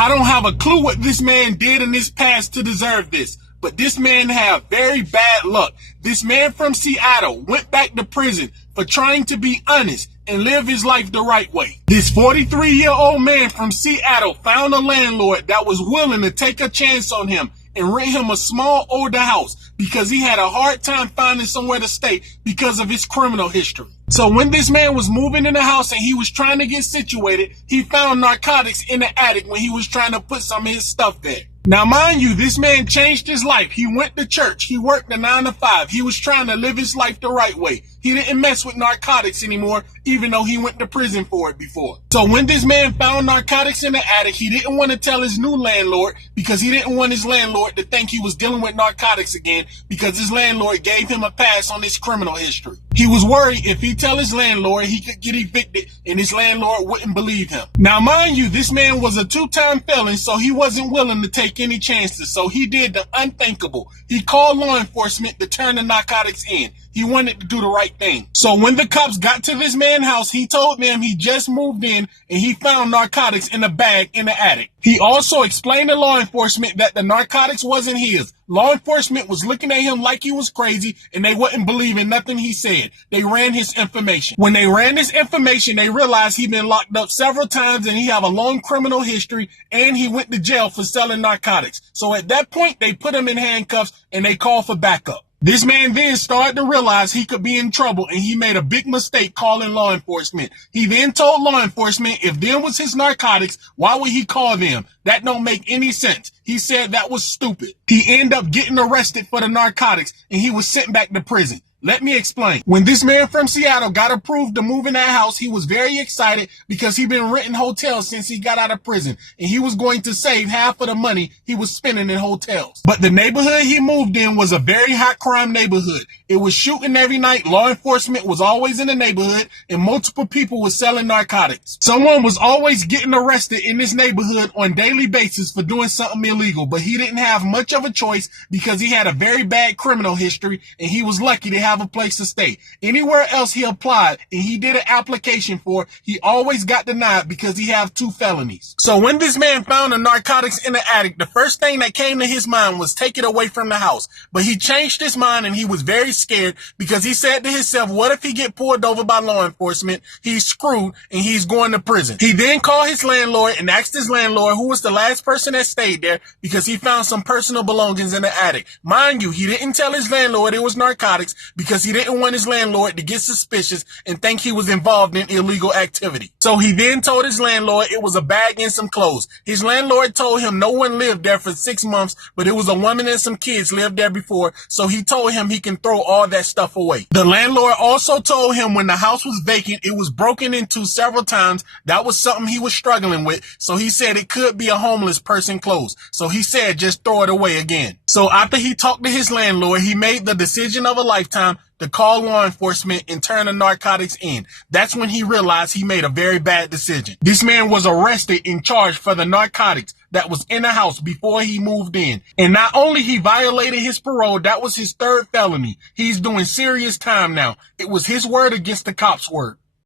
I don't have a clue what this man did in his past to deserve this, but this man had very bad luck. This man from Seattle went back to prison for trying to be honest and live his life the right way. This 43-year-old man from Seattle found a landlord that was willing to take a chance on him and rent him a small older house because he had a hard time finding somewhere to stay because of his criminal history. So when this man was moving in the house and he was trying to get situated, he found narcotics in the attic when he was trying to put some of his stuff there. Now, mind you, this man changed his life. He went to church. He worked a 9 to 5. He was trying to live his life the right way. He didn't mess with narcotics anymore, even though he went to prison for it before. So when this man found narcotics in the attic, he didn't want to tell his new landlord because he didn't want his landlord to think he was dealing with narcotics again because his landlord gave him a pass on his criminal history. He was worried if he tell his landlord, he could get evicted and his landlord wouldn't believe him. Now, mind you, this man was a 2-time felon, so he wasn't willing to take any chances. So he did the unthinkable. He called law enforcement to turn the narcotics in. He wanted to do the right thing. So when the cops got to this man's house, he told them he just moved in and he found narcotics in a bag in the attic. He also explained to law enforcement that the narcotics wasn't his. Law enforcement was looking at him like he was crazy and they wouldn't believe in nothing he said. They ran his information. When they ran his information, they realized he'd been locked up several times and he have a long criminal history and he went to jail for selling narcotics. So at that point, they put him in handcuffs and they called for backup. This man then started to realize he could be in trouble and he made a big mistake calling law enforcement. He then told law enforcement if them was his narcotics, why would he call them? That don't make any sense. He said that was stupid. He ended up getting arrested for the narcotics and he was sent back to prison. Let me explain. When this man from Seattle got approved to move in that house, he was very excited because he'd been renting hotels since he got out of prison and he was going to save half of the money he was spending in hotels. But the neighborhood he moved in was a very high crime neighborhood. It was shooting every night. Law enforcement was always in the neighborhood and multiple people were selling narcotics. Someone was always getting arrested in this neighborhood on a daily basis for doing something illegal, but he didn't have much of a choice because he had a very bad criminal history and he was lucky to have a place to stay. Anywhere else he applied and he did an application for, he always got denied because he have 2 felonies. So when this man found the narcotics in the attic, the first thing that came to his mind was take it away from the house. But he changed his mind and he was very scared because he said to himself, what if he get pulled over by law enforcement? He's screwed and he's going to prison. He then called his landlord and asked his landlord who was the last person that stayed there because he found some personal belongings in the attic. Mind you, he didn't tell his landlord it was narcotics because he didn't want his landlord to get suspicious and think he was involved in illegal activity. So he then told his landlord it was a bag and some clothes. His landlord told him no one lived there for 6 months, but it was a woman and some kids lived there before, so he told him he can throw all that stuff away. The landlord also told him when the house was vacant, it was broken into several times. That was something he was struggling with, so he said it could be a homeless person clothes. So he said just throw it away again. So after he talked to his landlord, he made the decision of a lifetime to call law enforcement and turn the narcotics in. That's when he realized he made a very bad decision. This man was arrested and charged for the narcotics that was in the house before he moved in. And not only he violated his parole, that was his 3rd felony. He's doing serious time now. It was his word against the cops' word.